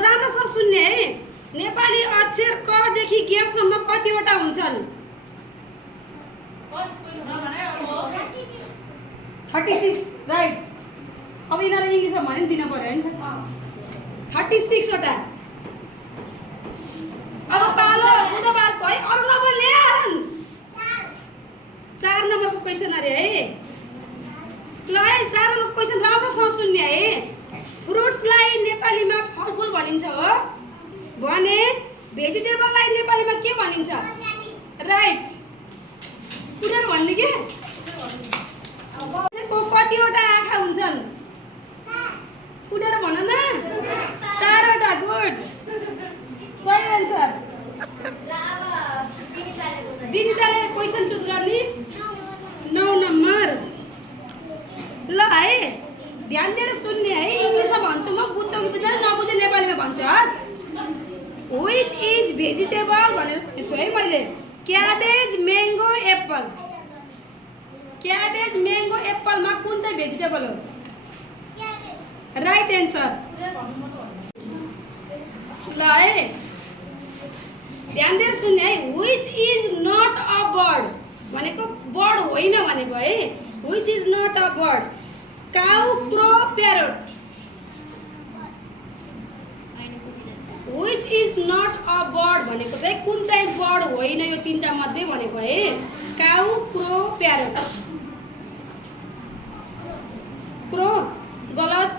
राम्रोसँग सुन्ने है। नेपाली अक्षर क देखि ग सम्म कतिवटा हुन्छन्? 36 राइट। अब यिनीहरूलाई इङ्ग्लिसमा भने दिन पर्यो हैन? 36 वटा। अब पालो बुधबारको है। अरु नबोल्ने आरन 4 नम्बरको क्वेशन अरे है। ल है 4 नम्बरको क्वेशन राम्रोसँग सुन्ने है। फ्रुट्सलाई नेपालीमा फलफुल भनिन्छ हो भने भेजिटेबललाई नेपालीमा के भनिन्छ? राइट। उनीहरू भन्ने के को कतिवटा आँखा हुन्छन्? उनीहरू भन न। 4 वटा। गुड। सही आन्सर। विनिताले क्वेशन चुज गर्ने 9 नम्बर। ल है ध्यान दिएर सुन्ने है। इङ्ग्लिसमा भन्छु म, बुझ्छौ कि बुझ्दैन नबुझे नेपालीमा भन्छु हस्। व्हिच इज भेजिटेबल भनेर भनेछु है मैले। Cabbage, mango, apple. Cabbage, mango, एप्पलमा कुन चाहिँ भेजिटेबल हो? Right answer. ल है ध्यान दिएर सुन्ने है। Which is not a bird भनेको बर्ड होइन भनेको है। Which is not a bird? Cow, crow, parrot. Which is not a bird भनेको चाहिँ कुन चाहिँ बर्ड होइन यो तीनटा मध्ये भनेको है। Cow, crow, parrot. क्रो गलत।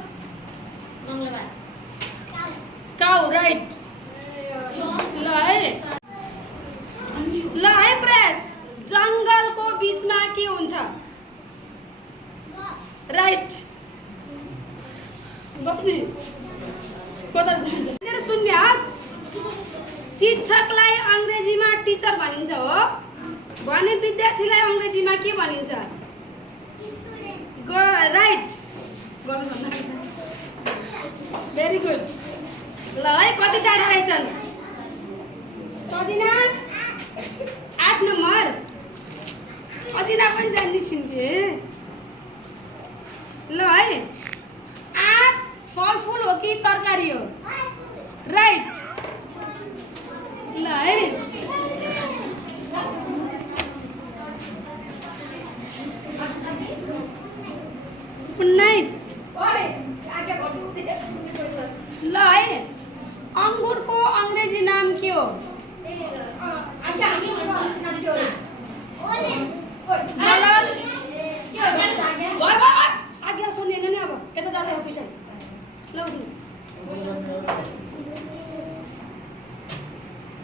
Cow right. ल है प्रेस। जङ्गलको बीचमा के हुन्छ? राइट। बस्ने कता सुन्ने हस्। शिक्षकलाई अङ्ग्रेजीमा टिचर भनिन्छ हो भने विद्यार्थीलाई अङ्ग्रेजीमा के भनिन्छ? राइट। Very good. ल है कति टाढा रहेछन्? सजिना 8 नम्बर। सजिना पनि जान्ने छिन्थे। ल है आँप फलफुल हो कि तरकारी हो? राइट। ल है 19। ल है अङ्गुरको अङ्ग्रेजी नाम के हो? आज्ञा सुन्दैन नि। अब यता जाँदै हो पैसा। ल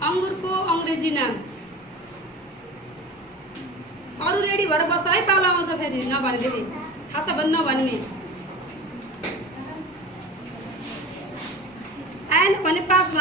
अङ्गुरको अङ्ग्रेजी नाम। अरू रेडी भएर बस है। पालो आउँछ फेरि नभनेखेरि थाहा छ भन्ने नभन्ने। आएन भने पास